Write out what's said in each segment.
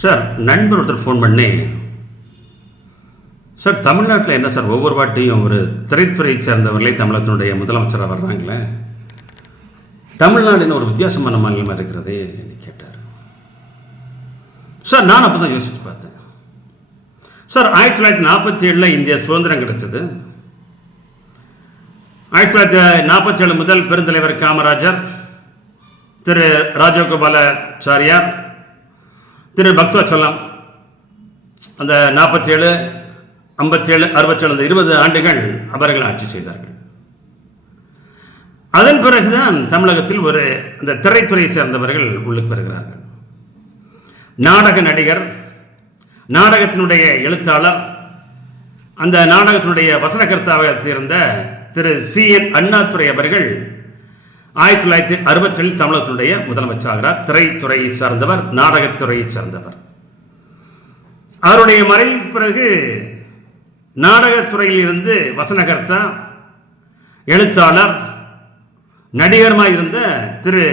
Sir, நண்பர் ஒருத்தர் phone பண்ணி, சார் தமிழ்நாட்டில் என்ன சார் ஒவ்வொரு வாட்டியும் ஒரு திரைத்துறையை சேர்ந்தவர்களே தமிழகத்தினுடைய முதலமைச்சராக வர்றாங்களே, தமிழ்நாடுன்னு ஒரு வித்தியாசமான மாநிலமாக இருக்கிறதே கேட்டார். சார், நான் அப்போ தான் யோசிச்சு பார்த்தேன். சார், 1947 இந்தியா சுதந்திரம் கிடைச்சது. 1947 முதல் பெருந்தலைவர் காமராஜர், திரு ராஜகோபாலாச்சாரியார், திரு பக்தவச்சலம், அந்த 47, 57, 67 அந்த 20 ஆண்டுகள் அவர்கள் ஆட்சி செய்தார்கள். அதன் பிறகுதான் தமிழகத்தில் ஒரு அந்த திரைத்துறையை சேர்ந்தவர்கள் உள்ளுக்கு வருகிறார்கள். நாடக நடிகர், நாடகத்தினுடைய எழுத்தாளர், அந்த நாடகத்தினுடைய வசனகர்த்தாவாக இருந்த திரு CN அண்ணாதுரை அவர்கள் 1967 தமிழகத்தினுடைய முதலமைச்சராகிறார். திரைத்துறையை சார்ந்தவர், நாடகத்துறையை சார்ந்தவர். அவருடைய மறைவுக்கு பிறகு நாடகத்துறையில் இருந்து வசனகர்த்தா, எழுத்தாளர், நடிகருமாய் இருந்த திரு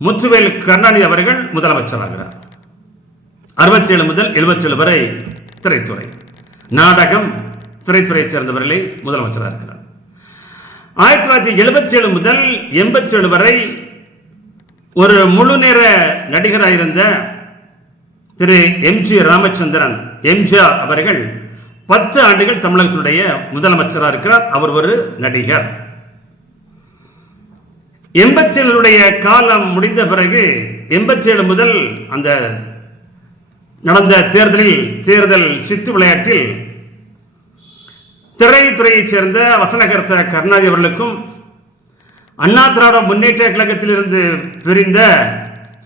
முத்துவேல் கருணாநிதி அவர்கள் முதலமைச்சராகிறார். 67 முதல் 77 வரை திரைத்துறை, நாடகம், திரைத்துறையை சேர்ந்தவர்களே முதலமைச்சராக இருக்கிறார். 1977 முதல் 87 வரை ஒரு முழு நேர நடிகராக இருந்த திரு MG ராமச்சந்திரன், எம்ஜிஆர் அவர்கள் 10 ஆண்டுகள் தமிழகத்தினுடைய முதலமைச்சராக இருக்கிறார். அவர் ஒரு நடிகர். 87 காலம் முடிந்த பிறகு 87 முதல் அந்த நடந்த தேர்தல் சித்து விளையாட்டில் திரைத்துறையைச் சேர்ந்த வசனகர்த்த கருணாநிதி அவர்களுக்கும், அண்ணா திராவிட முன்னேற்ற கழகத்தில் இருந்து பிரிந்த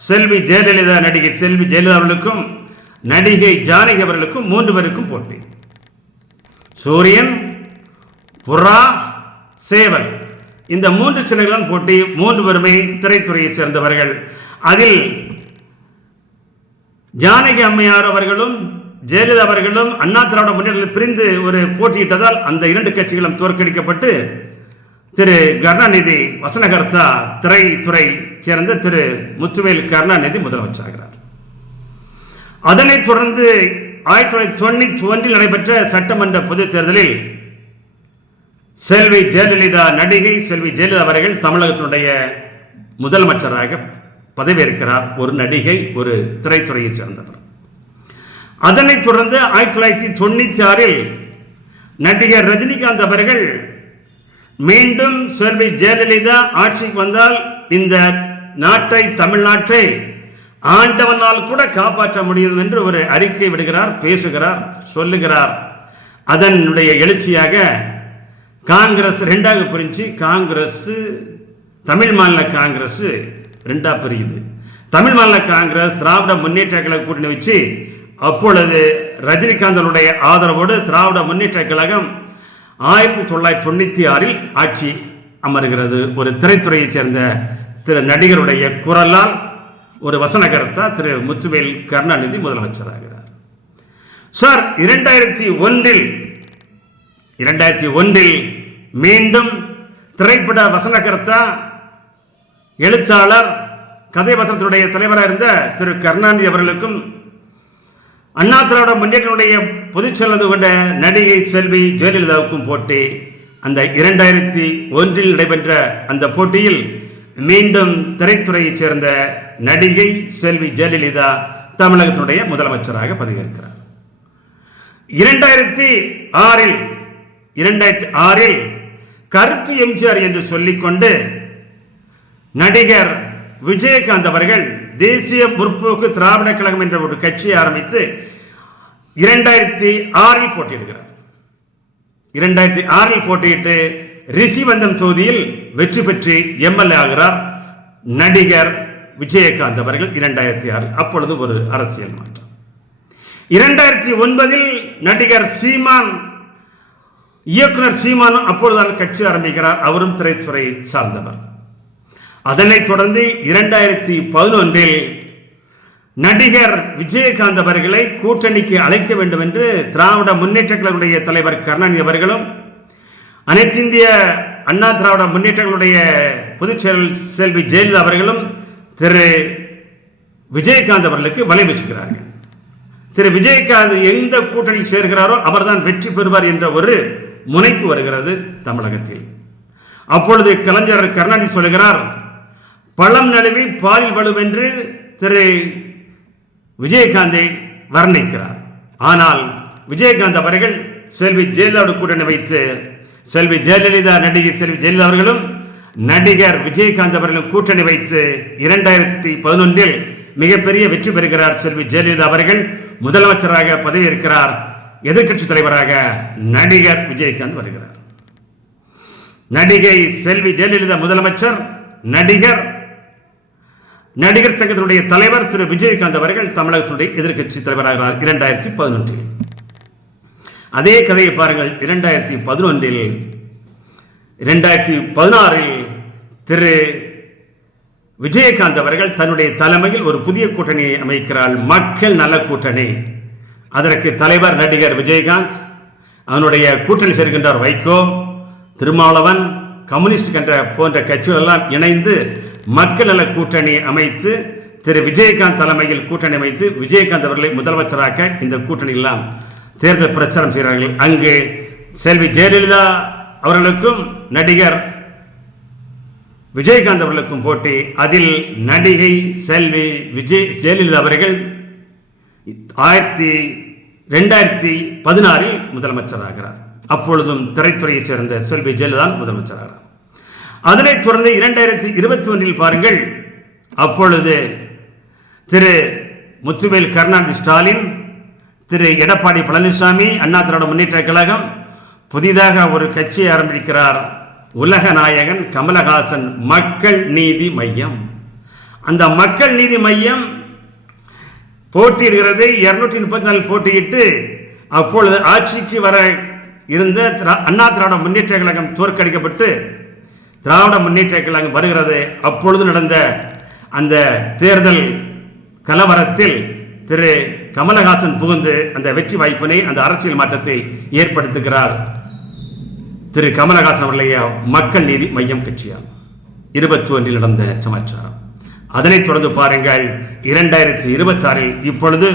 செல்வி ஜெயலலிதா, நடிகை செல்வி ஜெயலலிதா அவர்களுக்கும், நடிகை ஜானகி அவர்களுக்கும் 3 பேருக்கும் போட்டி. சூரியன், புறா, சேவல், இந்த 3 சின்னங்களும் போட்டி. 3 பேருமே திரைத்துறையை சேர்ந்தவர்கள். அதில் ஜானகி அம்மையார் அவர்களும் ஜெயலலிதா அவர்களும் அண்ணா திராவிட முன்னேற்றத்தில் பிரிந்து ஒரு போட்டியிட்டதால் அந்த 2 கட்சிகளும் தோற்கடிக்கப்பட்டு திரு கருணாநிதி, வசனகர்த்தா, திரைத்துறை சேர்ந்த திரு முத்துவேல் கருணாநிதி முதலமைச்சராகிறார். அதனைத் தொடர்ந்து 1991 நடைபெற்ற சட்டமன்ற பொதுத் தேர்தலில் செல்வி ஜெயலலிதா, நடிகை செல்வி ஜெயலலிதா அவர்கள் தமிழகத்தினுடைய முதலமைச்சராக பதவியேற்கிறார். ஒரு நடிகை, ஒரு திரைத்துறையை சேர்ந்தவர். அதனைத் தொடர்ந்து 1996 நடிகர் ரஜினிகாந்த் அவர்கள் மீண்டும் செல்வி ஜெயலலிதா ஆட்சிக்கு வந்தால் இந்த நாட்டை, தமிழ்நாட்டை ஆண்டவனால் கூட காப்பாற்ற முடியும் என்று ஒரு அறிக்கை விடுகிறார், பேசுகிறார், சொல்லுகிறார். அதனுடைய எழுச்சியாக காங்கிரஸ் 2ஆக பிரிஞ்சு, காங்கிரஸ், தமிழ் மாநில காங்கிரஸ் 2ஆக பிரியுது. தமிழ் மாநில காங்கிரஸ் திராவிட முன்னேற்ற கழக கூட்டணி வச்சு, அப்பொழுது ரஜினிகாந்தனுடைய ஆதரவோடு திராவிட முன்னேற்ற கழகம் 1996 ஆட்சி அமர்கிறது. ஒரு திரைத்துறையை சேர்ந்த திரு நடிகருடைய குரலால் ஒரு வசனகர்த்தா திரு முத்துவேல் கருணாநிதி முதலமைச்சராகிறார். சார், 2001 மீண்டும் திரைப்பட வசனகர்த்தா, எழுத்தாளர், கதை வசனத்தினுடைய தலைவராக இருந்த திரு கருணாநிதி அவர்களுக்கும், அண்ணா திராவிட முன்னேற்றனுடைய பொதுச் செயலாளர் கொண்ட நடிகை செல்வி ஜெயலலிதாவுக்கும் போட்டி. அந்த 2001 நடைபெற்ற அந்த போட்டியில் மீண்டும் திரைத்துறையைச் சேர்ந்த நடிகை செல்வி ஜெயலலிதா தமிழகத்தினுடைய முதலமைச்சராக பதவியேற்கிறார். 2006 கருத்து எம்ஜிஆர் என்று சொல்லிக்கொண்டு நடிகர் விஜயகாந்த் அவர்கள் தேசிய முற்போக்கு திராவிட கழகம் என்ற ஒரு கட்சியை ஆரம்பித்து 2006 போட்டியிடுகிறார். 2006 போட்டியிட்டு ரிஷிவந்தம் தொகுதியில் வெற்றி பெற்று MLA ஆகிறார் நடிகர் விஜயகாந்த் அவர்கள் 2006. அப்பொழுது ஒரு அரசியல் மாற்றம். 2009 நடிகர் சீமான், இயக்குனர் சீமானும் அப்பொழுதுதான் கட்சி ஆரம்பிக்கிறார். அவரும் திரைத்துறையை சார்ந்தவர். அதனைத் தொடர்ந்து 2011 நடிகர் விஜயகாந்த் அவர்களை கூட்டணிக்கு அழைக்க வேண்டும் என்று திராவிட முன்னேற்ற கழகத்துடைய தலைவர் கருணாநிதி அவர்களும், அனைத்து இந்திய அண்ணா திராவிட முன்னேற்ற கழகத்துடைய பொதுச் செயலாளர் செல்வி ஜெயலலிதா அவர்களும் திரு விஜயகாந்த் அவர்களுக்கு வலை வீசுகிறார்கள். திரு விஜயகாந்த் எந்த கூட்டணியில் சேர்கிறாரோ அவர்தான் வெற்றி பெறுவார் என்ற ஒரு முனைப்பு வருகிறது தமிழகத்தில். அப்பொழுது கலைஞர் கருணாநிதி சொல்கிறார், பழம் நழுவி பாலில் வலுவென்று திரு விஜயகாந்தை வர்ணிக்கிறார். ஆனால் விஜயகாந்த் அவர்கள் செல்வி ஜெயலலிதாவோடு கூட்டணி வைத்து செல்வி ஜெயலலிதா நடிகை செல்வி ஜெயலலிதா அவர்களும் நடிகர் விஜயகாந்த் அவர்களும் கூட்டணி வைத்து 2011 மிகப்பெரிய வெற்றி பெறுகிறார். செல்வி ஜெயலலிதா அவர்கள் முதலமைச்சராக பதவியேற்கிறார். எதிர்க்கட்சி தலைவராக நடிகர் விஜயகாந்த் வருகிறார். நடிகை செல்வி ஜெயலலிதா முதலமைச்சர், நடிகர் சங்கத்தினுடைய தலைவர் திரு விஜயகாந்த் அவர்கள் தமிழகத்தினுடைய எதிர்க்கட்சி தலைவராகிறார் 2011. அதே கதையை பாருங்கள். 2016 திரு விஜயகாந்த் அவர்கள் தன்னுடைய தலைமையில் ஒரு புதிய கூட்டணியை அமைக்கிறார், மக்கள் நல கூட்டணி. அதற்கு தலைவர் நடிகர் விஜயகாந்த், அவனுடைய கூட்டணி சேர்க்கின்றார் வைகோ, திருமாவளவன், கம்யூனிஸ்ட் போன்ற கட்சிகள் எல்லாம் இணைந்து மக்கள் நல கூட்டணி அமைத்து திரு விஜயகாந்த் தலைமையில் கூட்டணி அமைத்து விஜயகாந்த் அவர்களை முதலமைச்சராக இந்த கூட்டணி எல்லாம் தேர்தல் பிரச்சாரம் செய்கிறார்கள். அங்கு செல்வி ஜெயலலிதா அவர்களுக்கும் நடிகர் விஜயகாந்த் அவர்களுக்கும் போட்டி. அதில் நடிகை செல்வி ஜெயலலிதா அவர்கள் 2016 முதலமைச்சராகிறார். அப்பொழுதும் திரைத்துறையைச் சேர்ந்த செல்வி ஜெயலலிதா முதலமைச்சராகிறார். அதனைத் தொடர்ந்து 2021 பாருங்கள். அப்பொழுது திரு முத்துவேல் கருணாநிதி ஸ்டாலின், திரு எடப்பாடி பழனிசாமி, அண்ணா திராவிட முன்னேற்ற கழகம் புதிதாக ஒரு கட்சியை ஆரம்பிக்கிறார். உலக நாயகன் கமலஹாசன் மக்கள் நீதி மையம். அந்த மக்கள் நீதி மையம் போட்டியிடுகிறது. 234 போட்டியிட்டு அப்பொழுது ஆட்சிக்கு வர இருந்த அண்ணா திராவிட முன்னேற்ற கழகம் தோற்கடிக்கப்பட்டு திராவிட முன்னேற்ற கழகம் வருகிறது. அப்பொழுது நடந்த அந்த தேர்தல் கலவரத்தில் திரு கமலஹாசன் புகுந்து அந்த வெற்றி வாய்ப்பினை, அந்த அரசியல் மாற்றத்தை ஏற்படுத்துகிறார். திரு கமலஹாசன் அவர்களுடைய மக்கள் நீதி மையம் கட்சியால் 2021 நடந்த சமாச்சாரம். அதனைத் தொடர்ந்து பாருங்கள் 2026 இப்பொழுது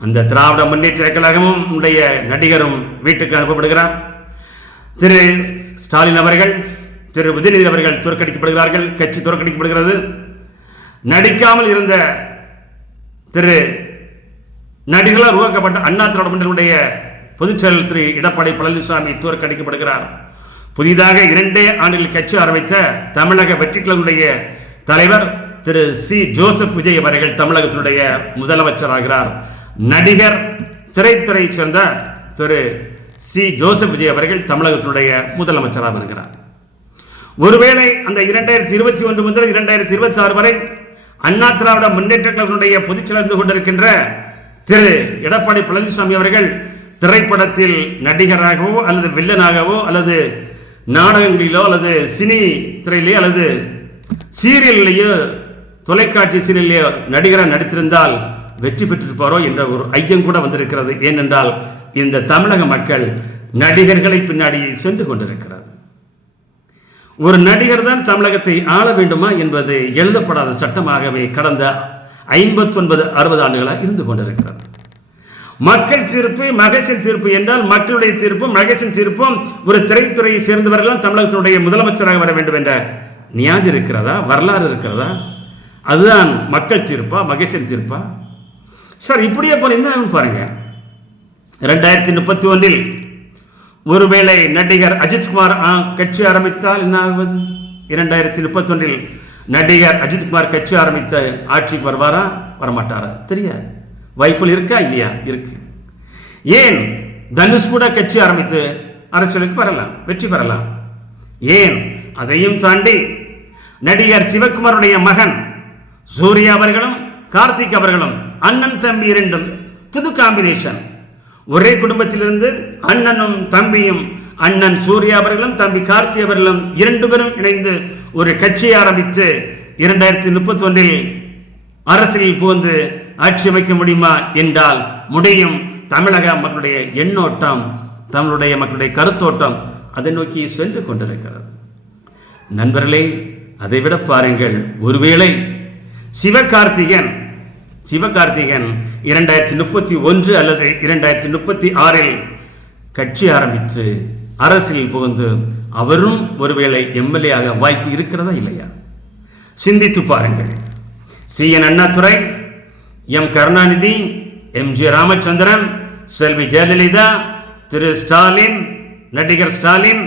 அந்த திராவிட முன்னேற்ற கழகமும் உடைய நடிகரும் வீட்டுக்கு அனுப்பப்படுகிறார். திரு ஸ்டாலின் அவர்கள், திரு உதயநிதி அவர்கள் தோற்கடிக்கப்படுகிறார்கள். கட்சி தோற்கடிக்கப்படுகிறது. நடிக்காமல் இருந்த திரு நடிகர்களால் உருவாக்கப்பட்ட அண்ணா திராவிட முன்னேற்ற பொதுச் செயலர் திரு எடப்பாடி பழனிசாமி தோற்கடிக்கப்படுகிறார். புதிதாக 2 ஆண்டுகளில் கட்சி ஆரம்பித்த தமிழக வெற்றிக்கழகத்தினுடைய தலைவர் திரு சி ஜோசப் விஜய் அவர்கள் தமிழகத்தினுடைய முதலமைச்சராகிறார். நடிகர் திரைத்துறையைச் சேர்ந்த திரு சி ஜோசப் விஜய் அவர்கள் தமிழகத்தினுடைய முதலமைச்சராக வருகிறார். ஒருவேளை அந்த 2021 முதல் 2026 வரை அண்ணா திராவிட முன்னேற்ற கழகத்தினுடைய பொதுச் செயலர் இருந்து கொண்டிருக்கின்ற திரு எடப்பாடி பழனிசாமி அவர்கள் திரைப்படத்தில் நடிகராகவோ அல்லது வில்லனாகவோ அல்லது நாடகங்களிலோ அல்லது சினி திரையிலேயோ அல்லது சீரியல்லையோ தொலைக்காட்சி சீரியல்லையோ நடிகராக நடித்திருந்தால் வெற்றி பெற்றிருப்பாரோ என்ற ஒரு ஐயம் கூட வந்திருக்கிறது. ஏனென்றால் இந்த தமிழக மக்கள் நடிகர்களை பின்னாடி சென்று கொண்டிருக்கிறது. ஒரு நடிகர் தான் தமிழகத்தை ஆள வேண்டுமா என்பது எழுதப்படாத சட்டமாகவே கடந்த 59-60 ஆண்டுகளாக இருந்து கொண்டிருக்கிறது. மக்கள் தீர்ப்பு, மகேசன் தீர்ப்பு என்றால் மக்களுடைய தீர்ப்பும் மகேசன் தீர்ப்பும் ஒரு திரைத்துறையை சேர்ந்தவர்கள் தமிழகத்தினுடைய முதலமைச்சராக வர வேண்டும் என்ற நியாதி இருக்கிறதா? வரலாறு இருக்கிறதா? அதுதான் மக்கள் தீர்ப்பா, மகேசன் தீர்ப்பா? சார், இப்படியே போன என்ன பாருங்க. 2031 ஒருவேளை நடிகர் அஜித்குமார் கட்சி ஆரம்பித்தால் என்ன ஆகுவது? 2031 நடிகர் அஜித்குமார் கட்சி ஆரம்பித்த ஆட்சிக்கு வருவாரா, வரமாட்டாரா தெரியாது. வாய்ப்புகள் இருக்கா இல்லையா? இருக்கு. ஏன் தனுஷ் கூட கட்சி ஆரம்பித்து அரசியலுக்கு வரலாம், வெற்றி பெறலாம். ஏன் அதையும் தாண்டி நடிகர் சிவகுமாருடைய மகன் சூர்யா அவர்களும் கார்த்திக் அவர்களும் அண்ணன் தம்பி 2 புது காம்பினேஷன். ஒரே குடும்பத்திலிருந்து அண்ணனும் தம்பியும், அண்ணன் சூர்யா அவர்களும் தம்பி கார்த்தி அவர்களும் 2 பேரும் இணைந்து ஒரு கட்சியை ஆரம்பித்து 2031 அரசியலில் புகுந்து ஆட்சி அமைக்க முடியுமா என்றால் முடியும். தமிழக மக்களுடைய எண்ணோட்டம், தமிழுடைய மக்களுடைய கருத்தோட்டம் அதை நோக்கி சென்று கொண்டிருக்கிறது. நண்பர்களே, அதைவிட பாருங்கள், ஒருவேளை சிவகார்த்திகேயன் சிவகார்த்திகேயன் 2031 அல்லது 2036 கட்சி ஆரம்பித்து அரசியல் புகுந்து அவரும் ஒருவேளை எம்எல்ஏ ஆக வாய்ப்பு இருக்கிறதா இல்லையா? சிந்தித்து பாருங்கள். CN Annadurai, M Karunanidhi, MG Ramachandran, செல்வி ஜெயலலிதா, திரு ஸ்டாலின், நடிகர் ஸ்டாலின்,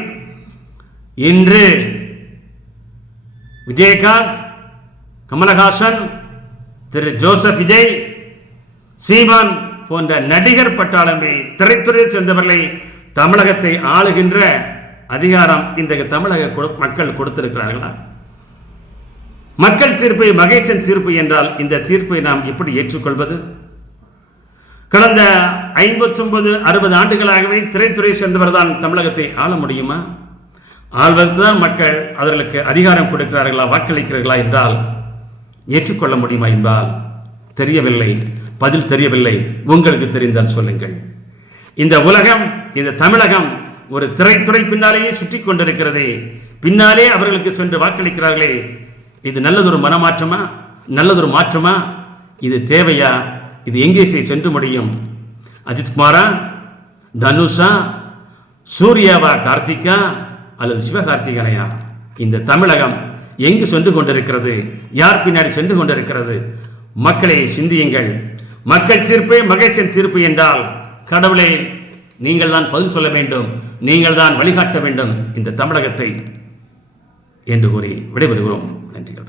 இன்று விஜயகாந்த், கமலஹாசன், திரு ஜோசப் விஜய், சீமான் போன்ற நடிகர் பட்டாளமே திரைத்துறையை சேர்ந்தவர்களை தமிழகத்தை ஆளுகின்ற அதிகாரம் இந்த தமிழக மக்கள் கொடுத்திருக்கிறார்களா? மக்கள் தீர்ப்பு மகேசன் தீர்ப்பு என்றால் இந்த தீர்ப்பை நாம் எப்படி ஏற்றுக்கொள்வது? கடந்த 59-60 ஆண்டுகளாகவே திரைத்துறையை சேர்ந்தவர் தான் தமிழகத்தை ஆள முடியுமா? ஆள்வதுதான் மக்கள் அவர்களுக்கு அதிகாரம் கொடுக்கிறார்களா, வாக்களிக்கிறார்களா என்றால் ஏற்றுக்கொள்ள முடியுமா என்பால் தெரியவில்லை. பதில் தெரியவில்லை. உங்களுக்கு தெரிந்தால் சொல்லுங்கள். இந்த உலகம், இந்த தமிழகம் ஒரு திரைத்துறை பின்னாலேயே சுற்றி கொண்டிருக்கிறது. பின்னாலே அவர்களுக்கு சென்று வாக்களிக்கிறார்களே, இது நல்லதொரு மனமாற்றமா? நல்லதொரு மாற்றமா? இது தேவையா? இது எங்கே சென்று முடியும்? அஜித்குமாரா, தனுஷா, சூர்யாவா, கார்த்திகா அல்லது சிவகார்த்திகனையா? இந்த தமிழகம் எங்கு சென்று கொண்டிருக்கிறது? யார் பின்னாடி சென்று கொண்டிருக்கிறது? மக்களை சிந்தியுங்கள். மக்கள் தீர்ப்பு மகேசன் தீர்ப்பு என்றால் கடவுளே நீங்கள் தான் பதில் சொல்ல வேண்டும், நீங்கள் தான் வழிகாட்ட வேண்டும் இந்த தமிழகத்தை என்று கூறி விடைபெறுகிறோம். நன்றிகள்.